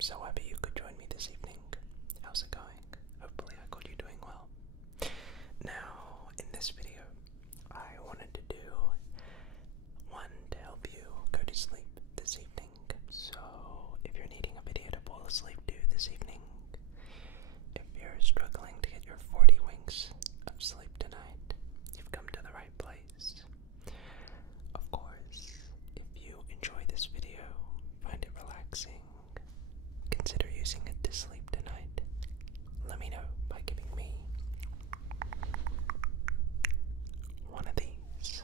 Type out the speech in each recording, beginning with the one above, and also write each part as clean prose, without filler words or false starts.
I'm so happy you could join me this evening. How's it going? Hopefully I got you doing well. Now, in this video, I wanted to do one to help you go to sleep this evening. So, if you're needing a video to fall asleep to this evening, if you're struggling to get your 40 winks of sleep tonight, you've come to the right place. Of course, if you enjoy this video, find it relaxing, consider using it to sleep tonight, let me know by giving me one of these.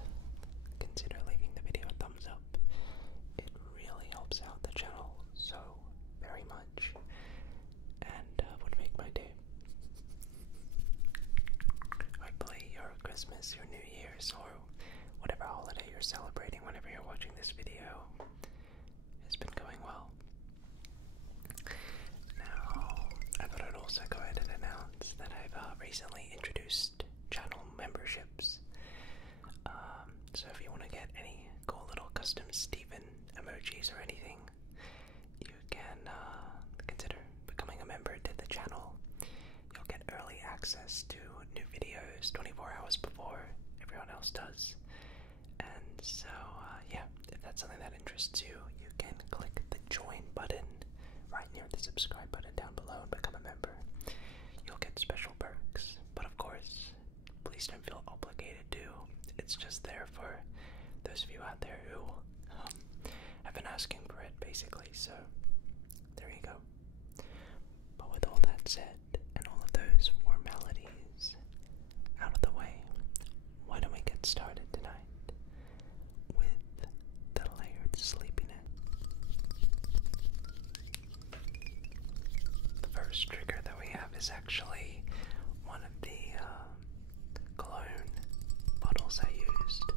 Consider leaving the video a thumbs up. It really helps out the channel so very much and would make my day. Hopefully your Christmas, your New Year's, or whatever holiday you're celebrating whenever you're watching this video has been going well. Now, I thought I'd also go ahead and announce that I've recently introduced channel memberships. So if you want to get any cool little custom Steven emojis or anything, you can consider becoming a member to the channel. You'll get early access to new videos 24 hours before everyone else does. And so, yeah, if that's something that interests you, you can click the join button right near the subscribe button down below and become a member. You'll get special perks, but of course, please don't feel obligated to. It's just there for those of you out there who have been asking for it, basically, so there you go. But with all that said, and all of those formalities out of the way, why don't we get started tonight with the layered sleepiness? The first trigger that we have is actually one of the cologne bottles I used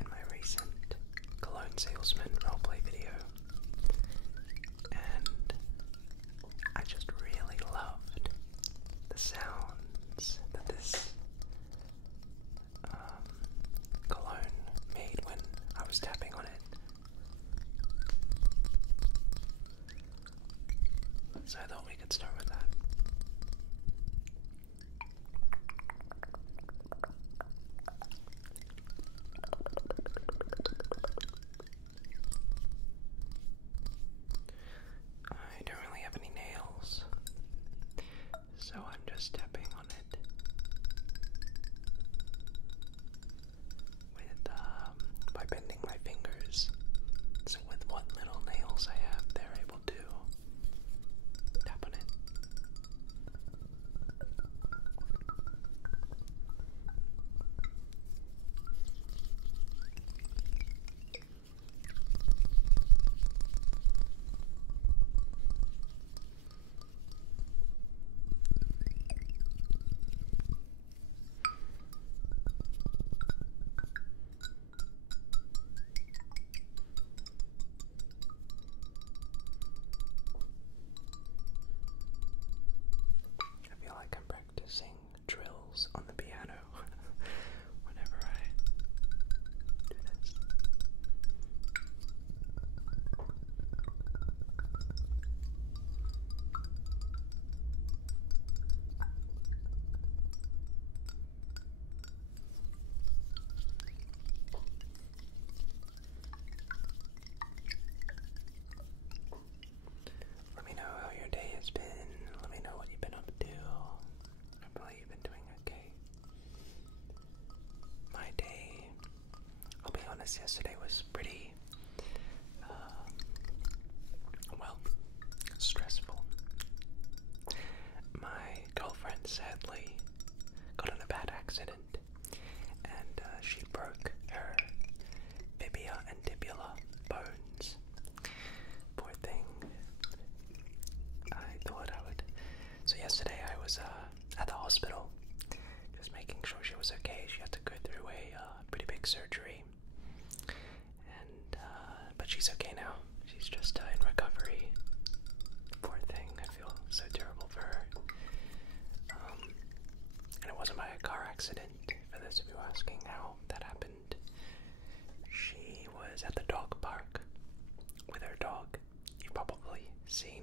in my recent cologne salesman roleplay video, and I just really loved the sounds that this cologne made when I was tapping on it. So I thought we could start with that. I don't really have any nails, so I'm just tapping on it with by bending my fingers. So with what little nails I have, they're able to tap on it. I feel like I'm practicing drills on the piano whenever I do this. Let me know how your day has been. Let me know what you've been up to. Hopefully you've been doing okay. My day, I'll be honest, yesterday was pretty, well, stressful. My girlfriend sadly got in a bad accident, and she broke her fibula and tibula bones. Poor thing. I thought I would. So yesterday I was at the hospital, just making sure she was okay. She had to go through a pretty big surgery, and but she's okay now. She's just in recovery. Poor thing. I feel so terrible for her. And it wasn't by a car accident. For those of you asking how that happened, she was at the dog park with her dog. You probably seen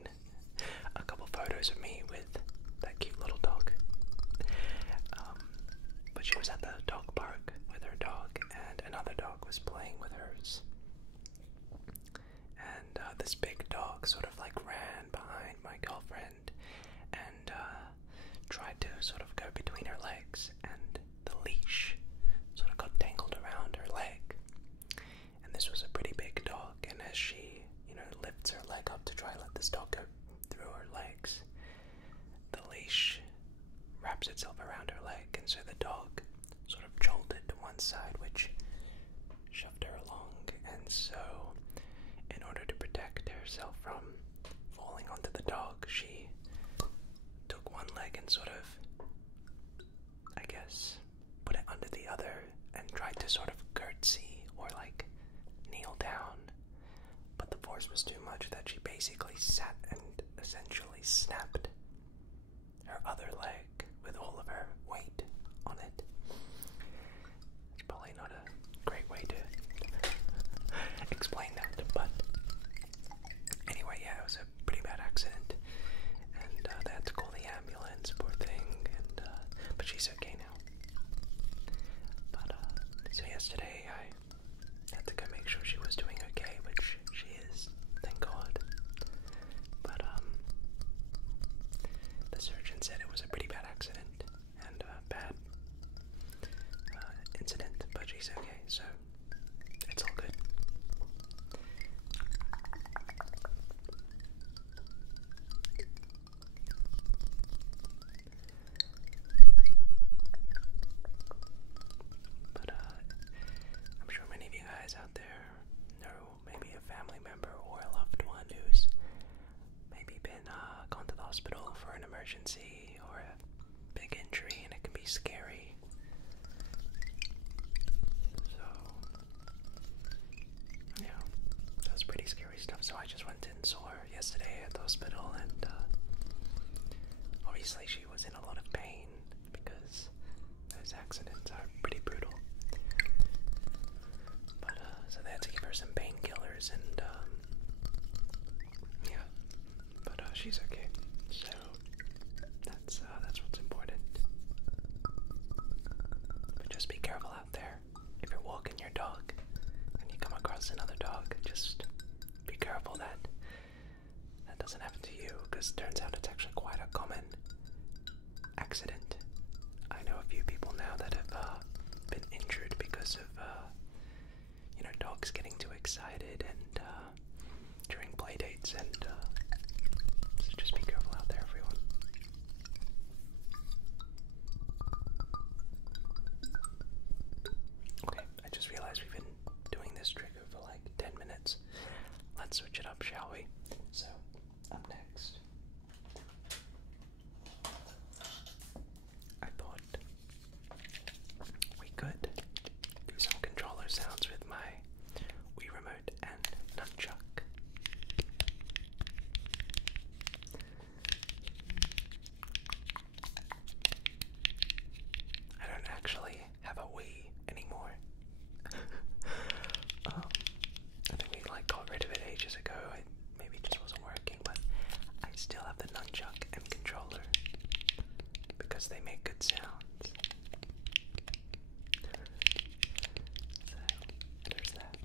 a couple photos of me with that cute little dog. But she was at the dog park with her dog, and another dog was playing with hers. And this big dog sort of like ran behind my girlfriend and tried to sort of go between her legs, and the leash sort of got tangled around her leg. And this was a pretty big dog, and as she, lifts her leg up to try and let this dog go through her legs, the leash wraps itself around her leg, and so the dog sort of jolted to one side, which shoved her along. And so, in order to protect herself from falling onto the dog, she took one leg and sort of, I guess, put it under the other and tried to sort of curtsy or like kneel down. But the force was too much that she basically sat and essentially snapped her other leg with all of her weight on it. It's probably not a great way to explain that, but anyway, yeah, it was a pretty bad accident, and they had to call the ambulance, poor thing, and but she's okay now. But so yesterday I had to go make sure she was doing okay, which she is, thank God. But the surgeon said it was a pretty bad accident and a bad incident, but she's okay, so it's all good. But I'm sure many of you guys out there know maybe a family member or a loved one who's maybe been gone to the hospital for an emergency or a big injury, and it can be scary. So, yeah, that was pretty scary stuff. So I just went and saw her yesterday at the hospital, and obviously she was in a lot of pain because those accidents are pretty brutal. But so they had to give her some painkillers, and yeah, but she's okay. So that's what's important. But just be careful out there. If you're walking your dog and you come across another dog, just be careful that doesn't happen to you, because it turns out it's actually quite a common accident. I know a few people now that have been injured because of dogs getting too excited and during play dates, and so just be careful out there, everyone. Okay, I just realized we've been doing this trigger for like 10 minutes. Let's switch it up, shall we? So, up next, I thought we could do some controller sounds with my Wii Remote and Nunchuck. I don't actually have a Wii anymore. I think we got rid of it ages ago. Maybe it just wasn't working, but I still have the Nunchuck and controller because they make good sounds. So, there's that.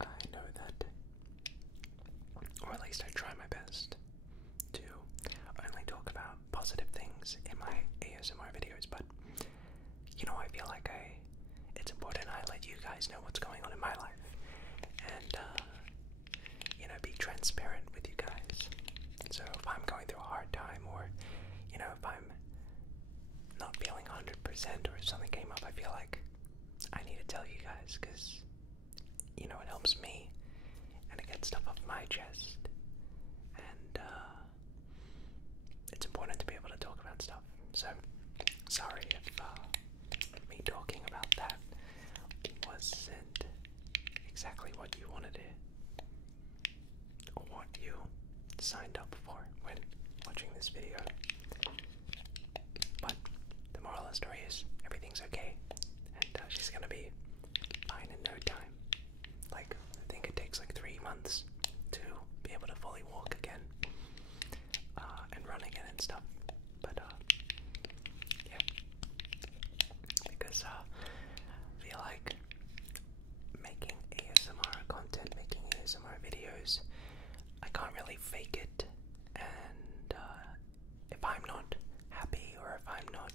I know that, or at least I try my best to only talk about positive things in my ASMR videos, but I feel like it's important I let you guys know what's going on in my life, and be transparent with you guys. So if I'm going through a hard time, or if I'm not feeling 100%, or if something came up, I feel like I need to tell you guys, because it helps me and it gets stuff off my chest, and it's important to be able to talk about stuff. So sorry if me talking about that wasn't exactly what you wanted it, or what you signed up for when watching this video. But the moral of the story is everything's okay, and she's gonna be fine in no time. Like, I think it takes like 3 months to be able to fully walk again, and run again and stuff. But yeah, because I feel like making ASMR content, making ASMR videos, I can't really fake it, and if I'm not happy or if I'm not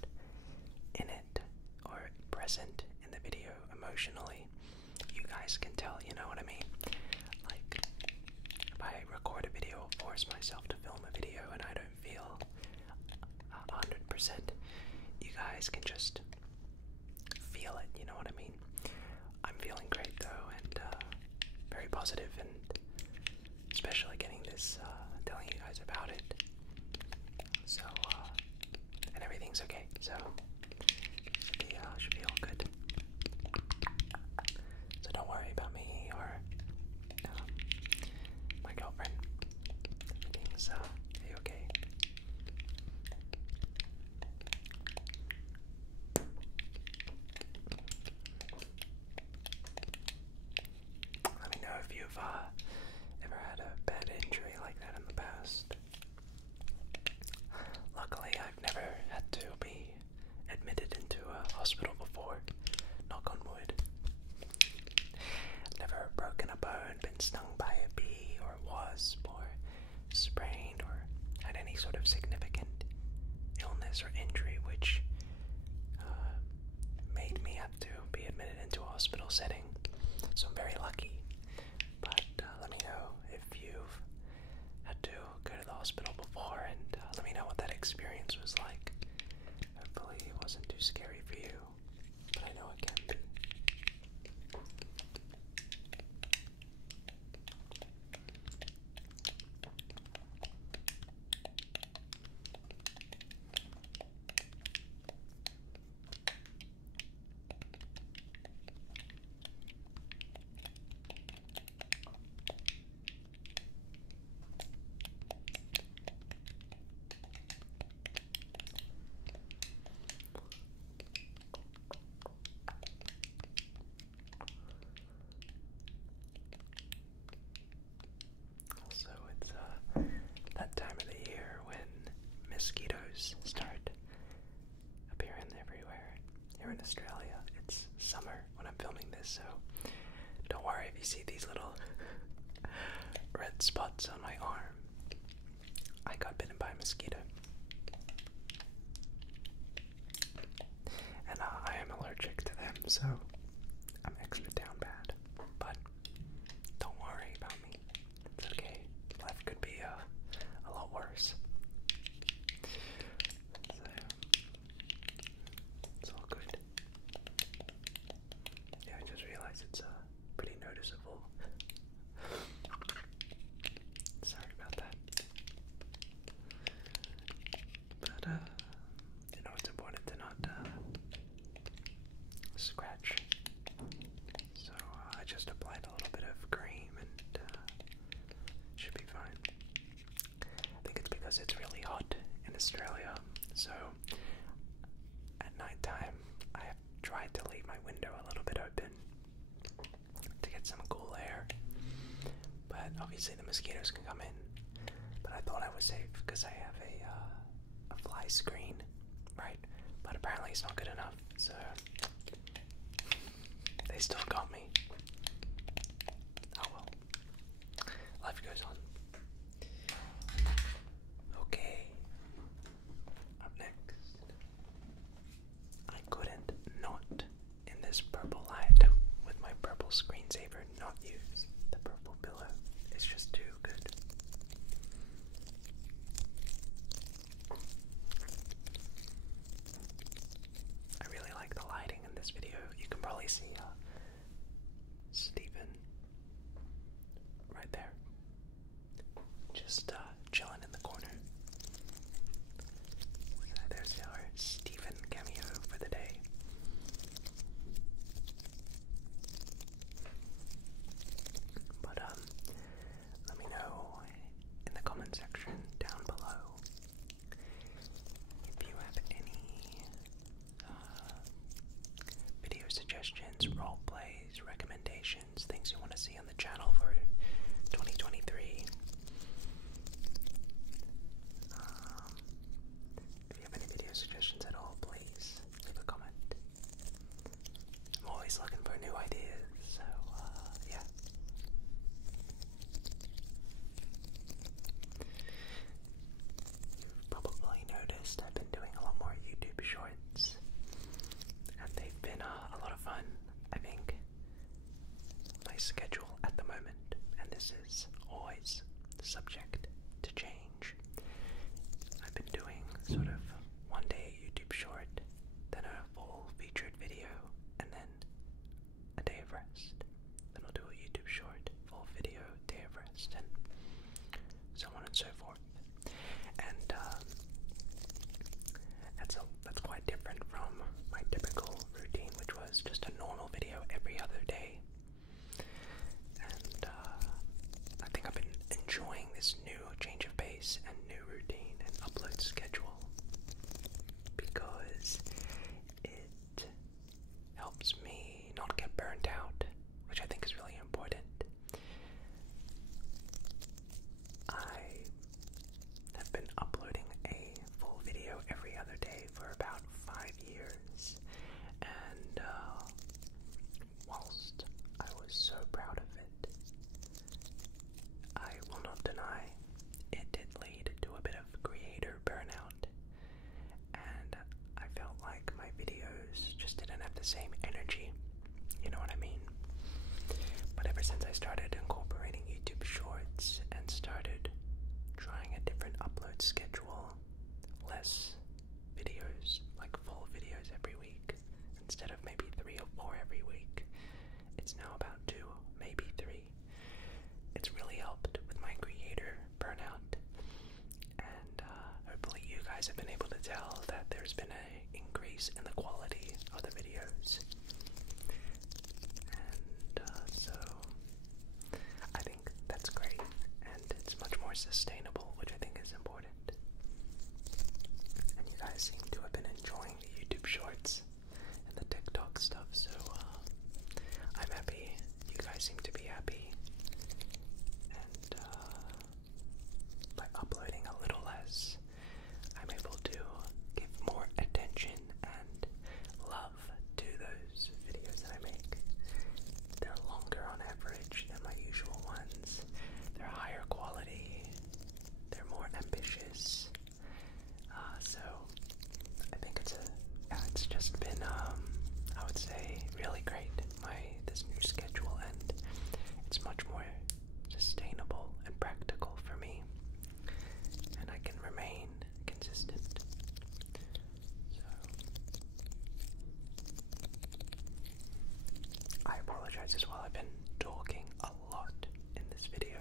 in it or present in the video emotionally, you guys can tell, you know what I mean? Like, if I record a video or force myself to film a video and I don't feel 100%, you guys can just feel it, you know what I mean? I'm feeling great though, and very positive, and especially getting this, telling you guys about it. So, and everything's okay, so should be all good. So don't worry about me or my girlfriend. Everything's okay. Let me know if you've ever had a bad injury like that in the past. Luckily, I've never had to be admitted into a hospital before. Knock on wood. Never broken a bone, been stung by a bee or wasp, or sprained, or had any sort of significant illness or injury which made me have to be admitted into a hospital setting. So I'm very lucky. But let me know if you've had to go to the hospital before, and let me know what that experience was like. Hopefully it wasn't too scary for you, but I know it can be. Also, it's that time of the year when mosquitoes start appearing everywhere. Here in Australia, it's summer when I'm filming this, so don't worry if you see these little red spots on my arm. I got bitten by a mosquito. And I am allergic to them, so I'm extra down bad. But don't worry about me. It's okay. Life could be a lot worse. So, it's all good. Yeah, I just realized it's pretty noticeable. Sorry about that. But you know, it's important to not scratch. So I just applied a little bit of cream and should be fine. I think it's because it's really hot in Australia, so at nighttime I have tried to leave my window a little bit open to get some cool air, but obviously the mosquitoes can come in. But I thought I was safe because I have a fly screen, right? But apparently it's not good enough, so they still got me. Oh well. Life goes on. Okay. Up next. I couldn't not, in this purple light, with my purple screensaver, not use the purple pillow. It's just too good. I really like the lighting in this video. You can probably see Stephen right there, just chilling in the corner. There's our Stephen cameo for the day. But let me know in the comment always subject to change. I've been doing sort of one day a YouTube short, then a full featured video, and then a day of rest. Then I'll do a YouTube short, full video, day of rest, and so on and so forth. And that's quite different from my typical routine, which was just a normal video every other day. And I think I've been enjoying this new change of pace and new routine and upload schedule because it helps me not get burnt out, which I think is really important. I have been uploading a full video every other day for about 5 years, and whilst I was so proud of it, I will not deny it did lead to a bit of creator burnout, and I felt like my videos just didn't have the same energy, you know what I mean? But ever since I started incorporating YouTube Shorts and started trying a different upload schedule, less videos, like full videos every week, instead of maybe 3 or 4 every week, it's now about 2, maybe 3. It's really helped with my creator burnout, and hopefully you guys have been able to tell that there's been an increase in the quality of the videos. And so I think that's great, and it's much more sustainable, which I think is important. And you guys seem to have been enjoying the YouTube Shorts and the TikTok stuff, so I'm happy. You guys seem to be happy. And by uploading a little less, I'm able to give more attention and love to those videos that I make. They're longer on average than my usual ones. They're higher quality. They're more ambitious. So I think it's just been I would say really great, this new schedule, and it's much more sustainable and practical for me, and I can remain consistent. So I apologize as well. I've been talking a lot in this video,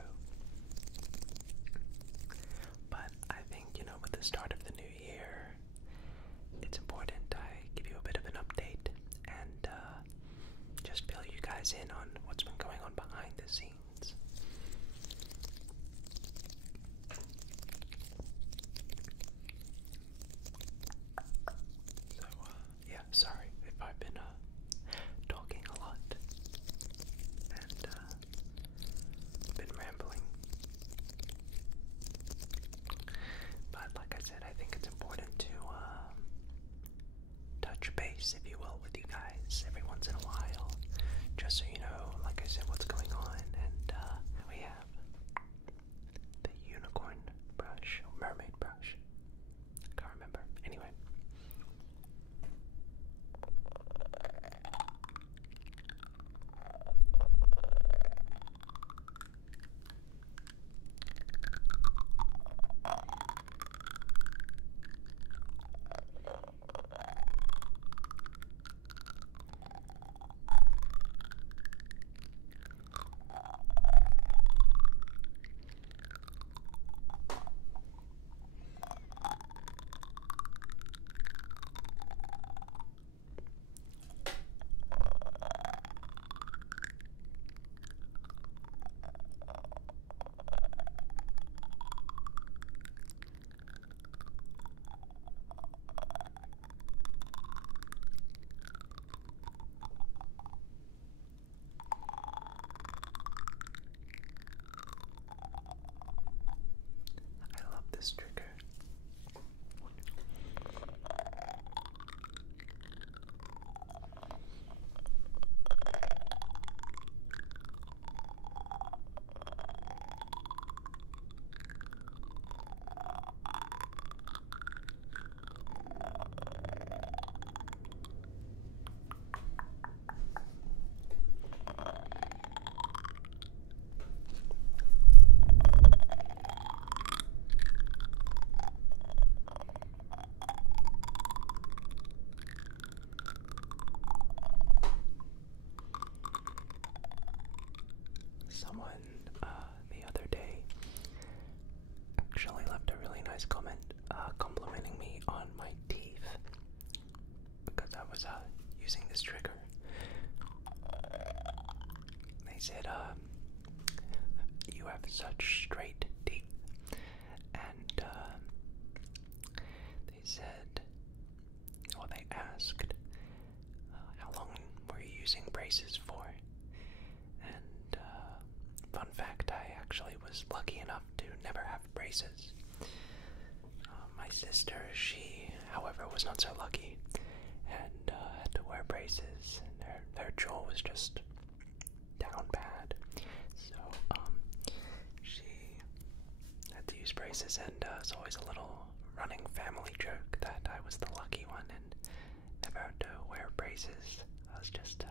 but I think, with the start of the new year, it's important I give you a bit of an update and just fill you guys in on what's been going on behind the scenes. So, yeah, sorry if I've been talking a lot. was using this trigger. They said, you have such straight teeth, and they said, well, they asked, how long were you using braces for? And fun fact, I actually was lucky enough to never have braces. My sister, she, however, was not so lucky and had to wear braces, and their jaw was just down bad. So she had to use braces, and it's always a little running family joke that I was the lucky one and never had to wear braces. I was just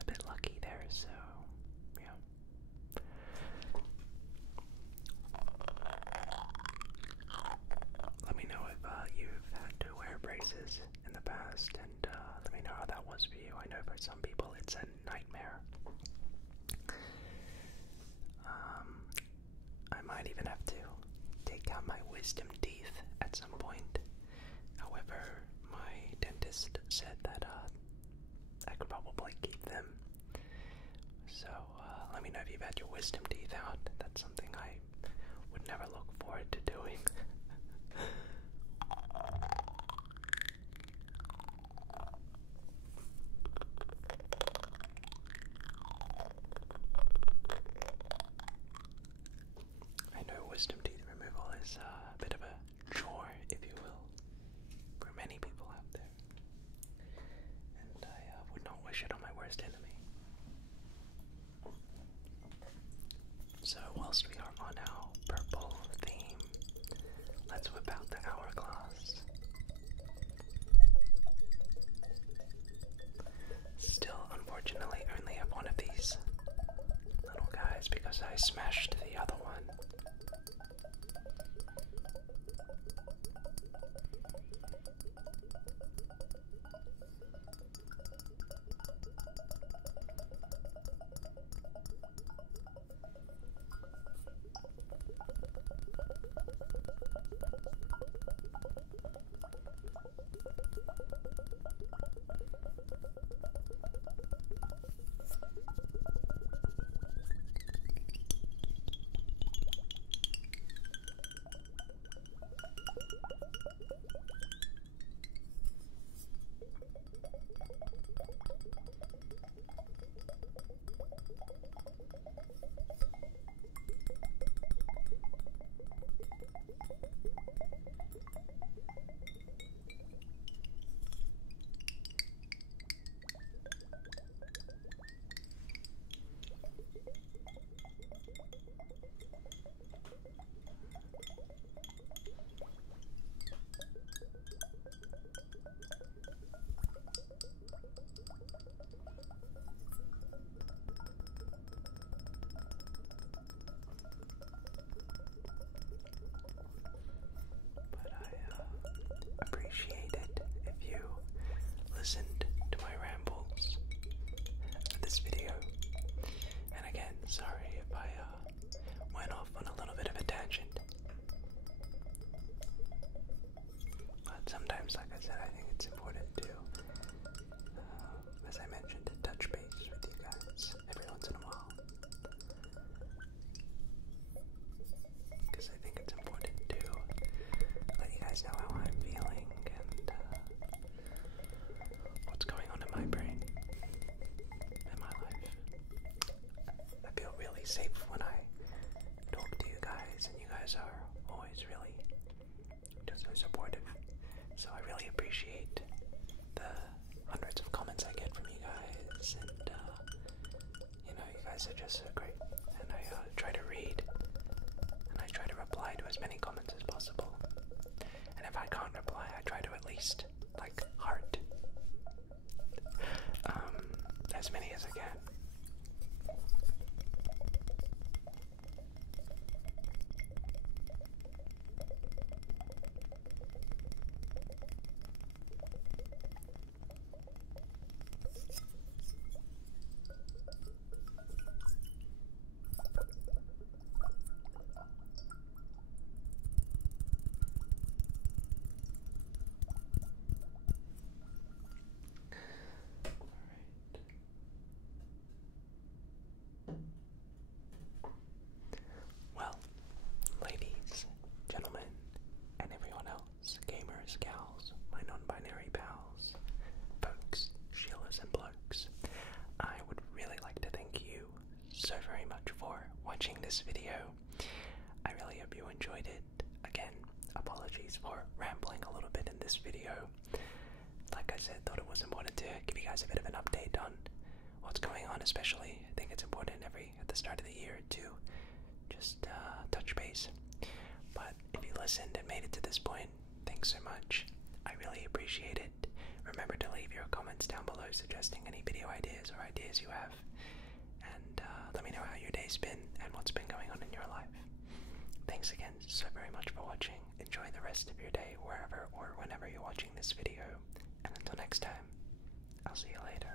a bit lucky there, so yeah. Let me know if you've had to wear braces in the past, and let me know how that was for you. I know for some people it's a nightmare. I might even have to take out my wisdom teeth at some point. However, my dentist said that I could probably keep them. So let me know if you've had your wisdom teeth out. That's something I would never look forward to doing. I know wisdom teeth removal is a bit of a chore, if you will, for many people out there. And I would not wish it on my worst enemy. So whilst we are on our purple theme, let's whip out the hourglass. Still, unfortunately, only have one of these little guys because I smashed the other one. Appreciate it if you listened to my rambles for this video. And again, sorry if I went off on a little bit of a tangent. But sometimes, like I said, I think it's important to, as I mentioned, to touch base with you guys every once in a while. Because I think it's important to let you guys know how I'm feeling and what's going on in my brain, in my life. I feel really safe when I talk to you guys, and you guys are always really just so supportive. So I really appreciate the hundreds of comments I get from you guys, and you know, you guys are just so great. And I try to read, and I try to reply to as many comments as possible. And if I can't reply, I try to at least, like, heart as many as I can. for watching this video. I really hope you enjoyed it. Again, apologies for rambling a little bit in this video. Like I said, thought it was important to give you guys a bit of an update on what's going on, especially I think it's important at the start of the year to just touch base. But if you listened and made it to this point, thanks so much. I really appreciate it. Remember to leave your comments down below suggesting any video ideas or ideas you have. And let me know how your day's been and what's been going on in your life. Thanks again so very much for watching. Enjoy the rest of your day wherever or whenever you're watching this video. And until next time, I'll see you later.